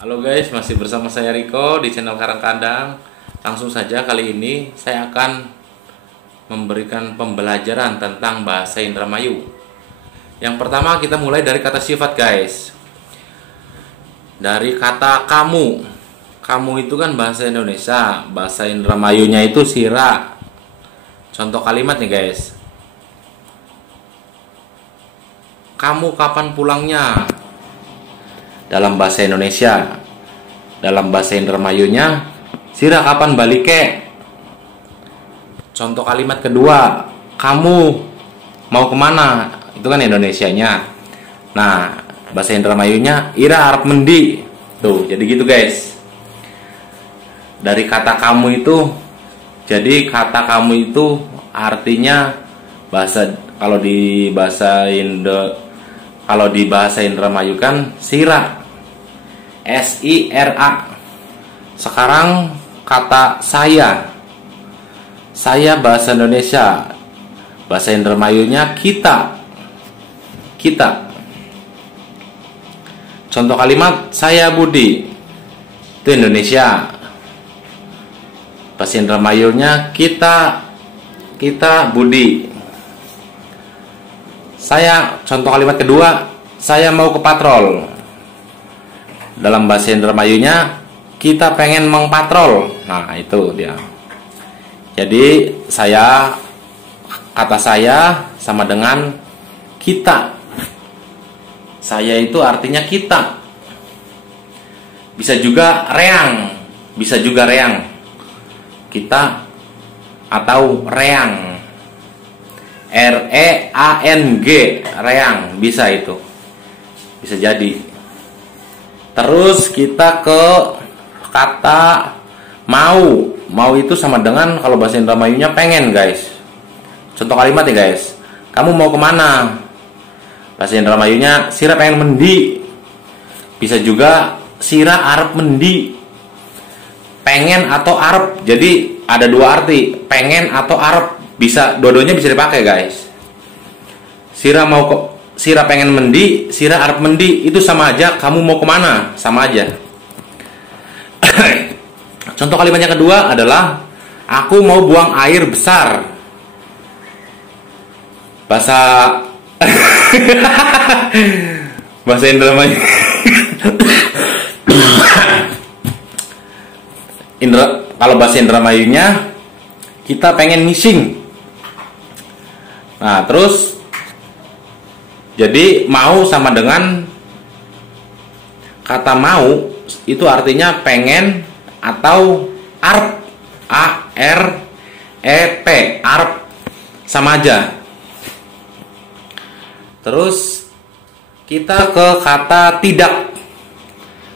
Halo guys, masih bersama saya Riko di channel Karang Kandang. Langsung saja kali ini saya akan memberikan pembelajaran tentang bahasa Indramayu. Yang pertama kita mulai dari kata sifat guys. Dari kata kamu. Kamu itu kan bahasa Indonesia, bahasa Indramayunya itu sira. Contoh kalimat nih guys. Kamu kapan pulangnya? Dalam bahasa Indonesia. Dalam bahasa Indramayunya sira kapan balike? Contoh kalimat kedua, kamu mau kemana? Itu kan Indonesianya. Nah, bahasa Indramayunya ira arep mendi. Tuh, jadi gitu guys. Dari kata kamu itu, jadi kata kamu itu artinya kalau di bahasa Indramayu kan sira. SIRA. Sekarang kata saya. Saya bahasa Indonesia. Bahasa Indramayunya kita. Kita. Contoh kalimat saya Budi. Itu Indonesia. Bahasa Indramayunya kita. Kita Budi. Saya, contoh kalimat kedua, saya mau ke patrol. Dalam bahasa Indramayunya kita pengen mengpatrol. Nah, itu dia. Jadi kata saya sama dengan kita. Saya itu artinya kita. Bisa juga reang. Bisa juga reang. Kita atau reang. REANG, reang, bisa itu. Bisa jadi. Terus kita ke kata mau. Mau itu sama dengan kalau bahasa Indramayunya pengen guys. Contoh kalimat ya guys. Kamu mau kemana? Bahasa Indramayunya sira pengen mendi. Bisa juga sira arep mendi. Pengen atau arep. Jadi ada dua arti. Pengen atau arep. Bisa, dua-duanya bisa dipakai guys. Sira pengen mendi, sira arep mendi, itu sama aja. Kamu mau kemana? Sama aja. Contoh kalimat yang kedua adalah aku mau buang air besar. Bahasa Indramayu. Kalau bahasa Indramayunya kita pengen ngising. Nah, terus jadi mau sama dengan kata mau itu artinya pengen atau arep. AREP, arep, sama aja. Terus kita ke kata tidak.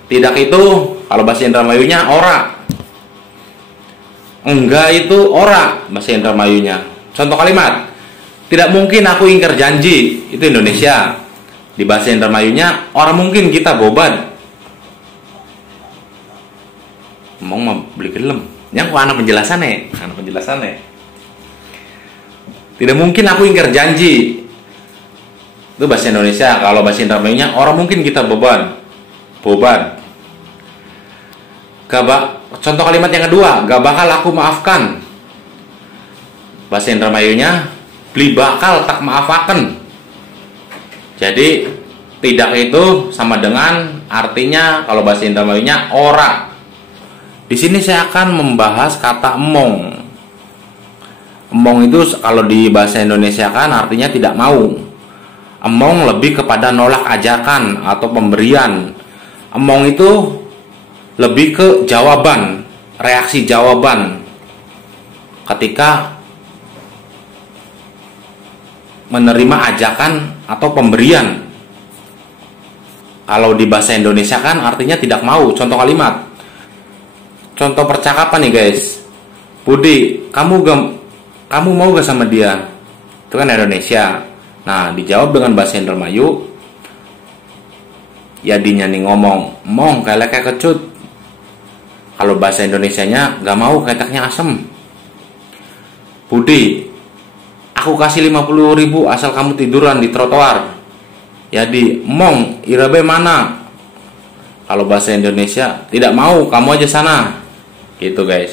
Tidak itu kalau bahasa Indramayunya ora. Enggak itu ora bahasa Indramayunya. Contoh kalimat. Tidak mungkin aku ingkar janji. Itu Indonesia. Di bahasa Indramayunya orang mungkin kita boban. Mau beli gelem. Yang anak penjelasannya. Tidak mungkin aku ingkar janji. Itu bahasa Indonesia. Kalau bahasa Indramayunya orang mungkin kita boban. Contoh kalimat yang kedua, gak bakal aku maafkan. Bahasa Indramayunya beli bakal tak maafaken. Jadi tidak itu sama dengan artinya kalau bahasa Indramayunya ora. Di sini saya akan membahas kata emong. Emong itu kalau di bahasa Indonesia kan artinya tidak mau. Emong lebih kepada nolak ajakan atau pemberian. Emong itu lebih ke jawaban, reaksi jawaban ketika menerima ajakan atau pemberian. Kalau di bahasa Indonesia kan artinya tidak mau. Contoh kalimat. Contoh percakapan nih guys. Budi, kamu mau gak sama dia? Itu kan Indonesia. Nah, dijawab dengan bahasa Indramayu. Ya dinya nih ngomong, mong kayak kecut. Kalau bahasa Indonesianya gak mau keteknya asem. Budi, aku kasih 50.000 asal kamu tiduran di trotoar. Ya di mong irabe mana? Kalau bahasa Indonesia, tidak mau, kamu aja sana. Gitu guys.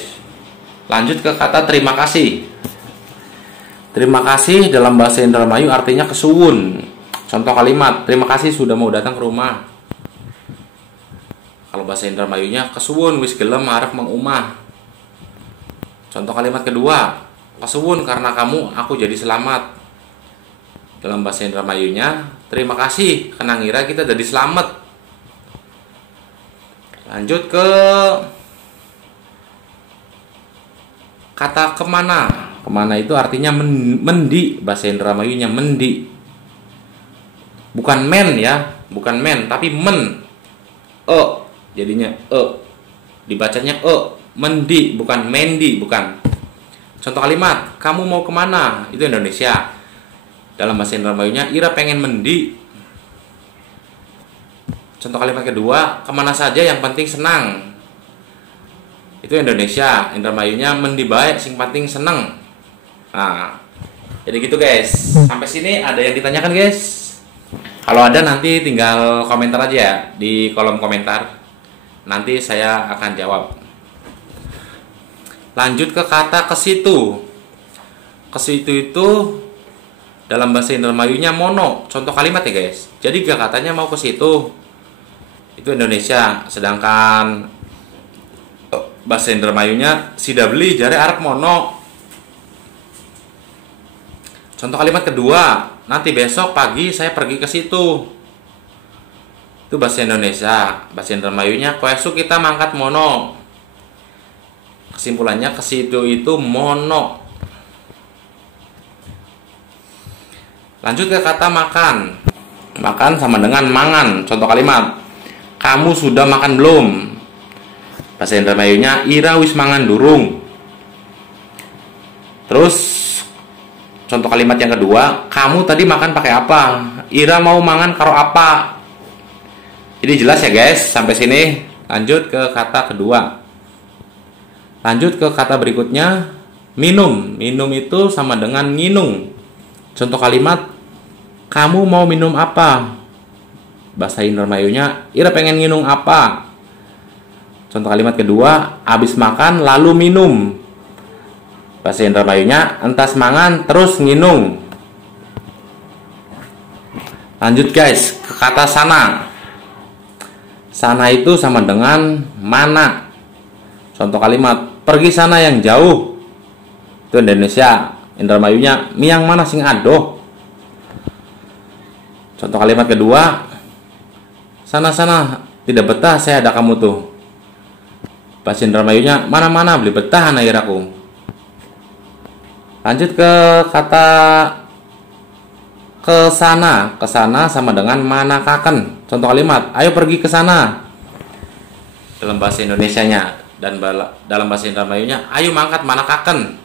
Lanjut ke kata terima kasih. Terima kasih dalam bahasa Indramayu artinya kesuwun. Contoh kalimat, terima kasih sudah mau datang ke rumah. Kalau bahasa Indramayunya kesuwun wis gelem arep mengumah. Contoh kalimat kedua, kesuwun karena kamu aku jadi selamat. Dalam bahasa Indramayunya, terima kasih karena ngira kita jadi selamat. Lanjut ke kata kemana. Kemana itu artinya mendi. Bahasa Indramayunya mendi. Bukan men ya, bukan men, tapi men. Jadinya dibacanya mendi, bukan mendi, bukan. Contoh kalimat, kamu mau kemana? Itu Indonesia. Dalam bahasa Indramayunya, Ira pengen mendi. Contoh kalimat kedua, kemana saja yang penting senang. Itu Indonesia. Indramayunya mendi baik sing penting seneng. Nah, jadi gitu guys. Sampai sini ada yang ditanyakan guys? Kalau ada nanti tinggal komentar aja ya di kolom komentar. Nanti saya akan jawab. Lanjut ke kata ke situ. Ke situ itu dalam bahasa Indramayunya mono. Contoh kalimat ya guys. Jadi gak katanya mau ke situ. Itu Indonesia. Sedangkan bahasa Indramayunya sida beli jare arep mono. Contoh kalimat kedua, nanti besok pagi saya pergi ke situ. Itu bahasa Indonesia. Bahasa Indramayunya koesuk kita mangkat mono. Kesimpulannya ke situ itu mono. Lanjut ke kata makan. Makan sama dengan mangan. Contoh kalimat, kamu sudah makan belum? Bahasa Indramayunya Ira wis mangan durung. Terus contoh kalimat yang kedua, kamu tadi makan pakai apa? Ira mau mangan karo apa? Jadi jelas ya guys, sampai sini. Lanjut ke kata kedua. Lanjut ke kata berikutnya, minum. Minum itu sama dengan nginung. Contoh kalimat, kamu mau minum apa? Bahasa Indramayunya, Ira pengen nginung apa? Contoh kalimat kedua, habis makan lalu minum. Bahasa Indramayunya, entas mangan terus nginung. Lanjut guys, ke kata sana. Sana itu sama dengan mana. Contoh kalimat, pergi sana yang jauh. Itu Indonesia. Indramayunya, miang mana sing adoh. Contoh kalimat kedua, sana-sana, tidak betah saya ada kamu tuh. Bahasa Indramayunya, mana-mana beli betah anak iraku. Lanjut ke kata ke sana. Ke sana sama dengan manakaken. Contoh kalimat, ayo pergi ke sana. Dalam bahasa Indonesianya dan dalam bahasa Indramayunya, ayo mangkat manakaken.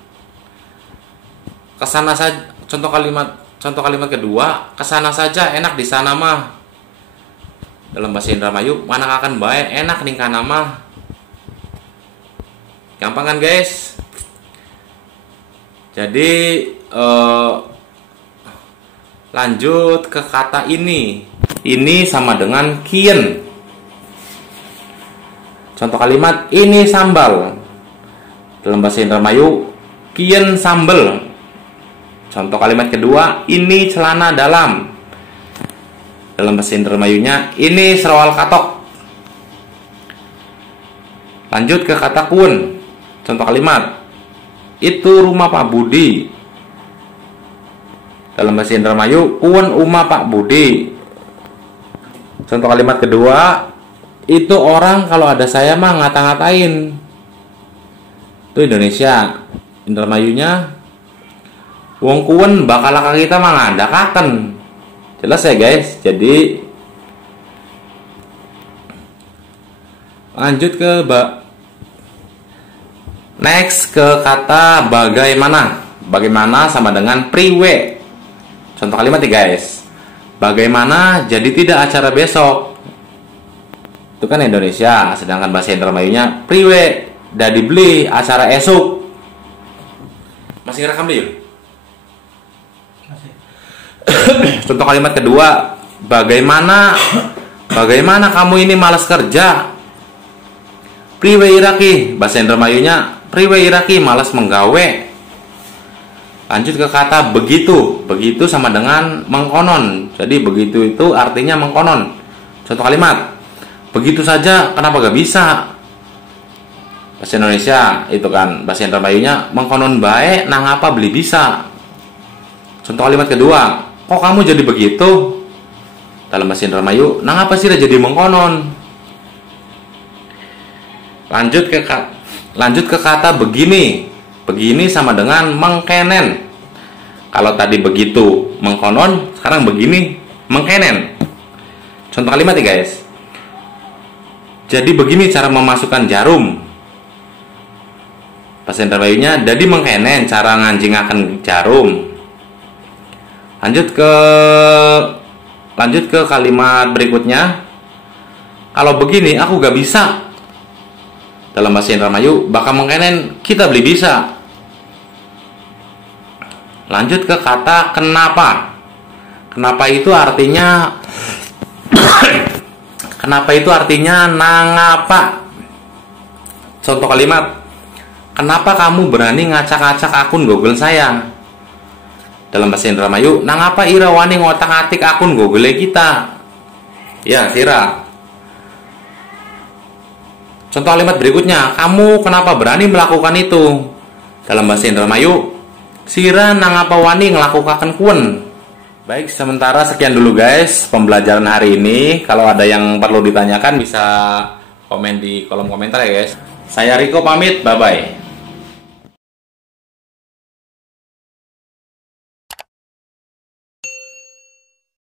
Ke sana saja. Contoh kalimat kedua, ke sana saja enak di sana mah. Dalam bahasa Indramayu, manakaken bae enak ning kana mah. Gampang kan guys? Jadi lanjut ke kata ini. Ini sama dengan kien. Contoh kalimat, ini sambal. Dalam bahasa Indramayu, kien sambel. Contoh kalimat kedua, ini celana dalam. Dalam bahasa Indramayunya, ini serwal katok. Lanjut ke kata kun. Contoh kalimat, itu rumah Pak Budi. Dalam bahasa Indramayu, kun rumah Pak Budi. Contoh kalimat kedua, itu orang kalau ada saya mah ngata-ngatain. Itu Indonesia. Indramayunya, wong kun bakal kita mah ngandakaken. Jelas ya guys. Jadi lanjut ke next ke kata bagaimana. Bagaimana sama dengan priwe. Contoh kalimat nih guys. Bagaimana jadi tidak acara besok. Itu kan Indonesia. Sedangkan bahasa Indramayunya priwe dadi beli acara esok. Masih ngerekam deh? Contoh kalimat kedua, bagaimana Bagaimana kamu ini malas kerja? Priwe iraki, bahasa Indramayunya priwe iraki malas menggawe. Lanjut ke kata begitu. Begitu sama dengan mengkonon. Jadi begitu itu artinya mengkonon. Contoh kalimat, begitu saja kenapa gak bisa? Bahasa Indonesia itu kan, bahasa Indramayunya mengkonon baik, nah ngapa beli bisa? Contoh kalimat kedua, kok kamu jadi begitu? Dalam bahasa Indramayu, nah ngapa sih jadi mengkonon? Lanjut ke kata begini. Begini sama dengan mengkenen. Kalau tadi begitu mengkonon, sekarang begini mengkenen. Contoh kalimat nih guys. Jadi begini cara memasukkan jarum. Bahasa Indramayunya, jadi mengkenen cara nganjingaken jarum. Lanjut ke kalimat berikutnya. Kalau begini aku gak bisa. Dalam bahasa Indramayu, bakal mengkenen kita beli bisa. Lanjut ke kata kenapa. Kenapa itu artinya kenapa itu artinya nangapa. Contoh kalimat, kenapa kamu berani ngacak-ngacak akun Google saya? Dalam bahasa Indramayu, nangapa ira wani ngotak-atik akun Google kita? Ya, sira. Contoh kalimat berikutnya, kamu kenapa berani melakukan itu? Dalam bahasa Indramayu, sira nangapa wani ngelakukan kuen. Baik, sementara sekian dulu guys pembelajaran hari ini. Kalau ada yang perlu ditanyakan bisa komen di kolom komentar ya guys. Saya Riko pamit, bye bye.